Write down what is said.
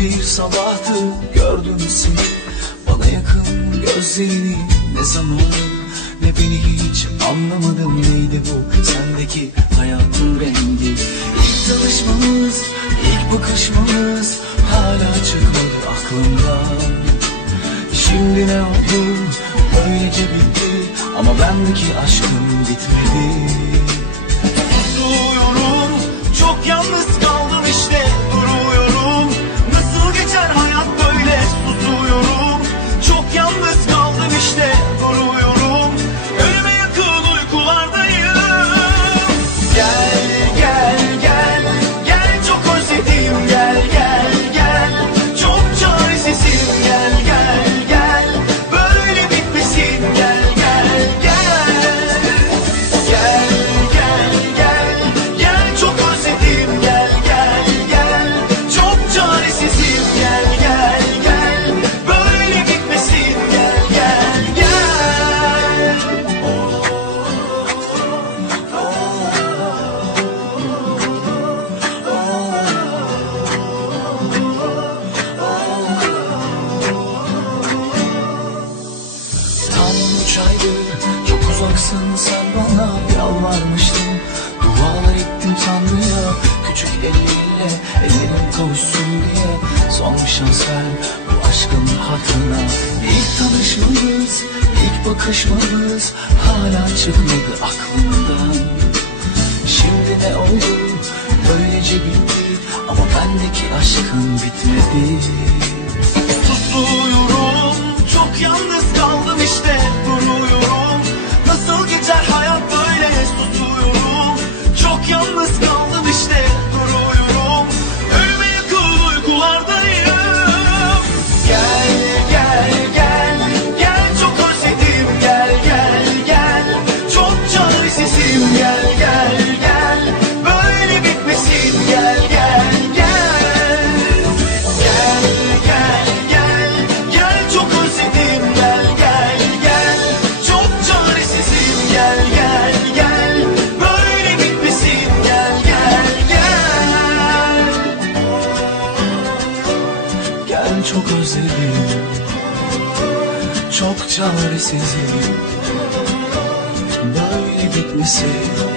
bir sabahtı, gördüm seni, bana yakın gözlerini. Ne zaman ne beni hiç anlamadım, neydi bu sendeki hayatın rengi? İlk tanışmamız, ilk bakışmamız hala çıkmadı aklımdan. Şimdi ne oldu, öylece bitti ama bendeki aşkım bitmedi. Susuyorum, çok yalnız kaldım işte, duruyorum. Nasıl geçer hayat böyle? Susuyorum, çok yalnız kaldım işte, duruyorum. Ölüme yakın uykulardayım. Gel gel gel, gel çok özledim, gel gel gel. Çok çaresizim, gel gel gel. Böyle bitmesin, gel gel gel. Gel gel gel, gel çok özledim, gel gel gel. Çok çaresizim, gel gel gel. Böyle bitmesin, gel gel gel. Tam 3 aydır çok uzaksın sen, bana yalvarmıştın. Dualar ettim Tanrı'ya, küçük eliyle ellerim kavuşsun diye. Son bir şans ver bu aşkın hatırına. İlk tanışmamız, ilk bakışmamız hala çıkmadı aklımdan. Şimdi ne oldu, böylece bitti ama bendeki aşkın bitmedi. Susuyorum, çok yalnız kaldım işte, duruyorum. Nasıl geçer hayat böyle? Susuyorum, çok yalnız kaldım işte, duruyorum. Ölüme yakın uykulardayım. Gel gel gel, gel çok özledim, gel gel gel. Çok çaresizim, gel gel gel. Böyle bitmesin, gel gel gel. Gel gel gel, gel çok özledim, gel gel gel. Çok çaresizim, gel gel gel. Böyle bitmesin, gel gel gel. Gel çok özledim, çok çaresizim. Böyle bitmesin.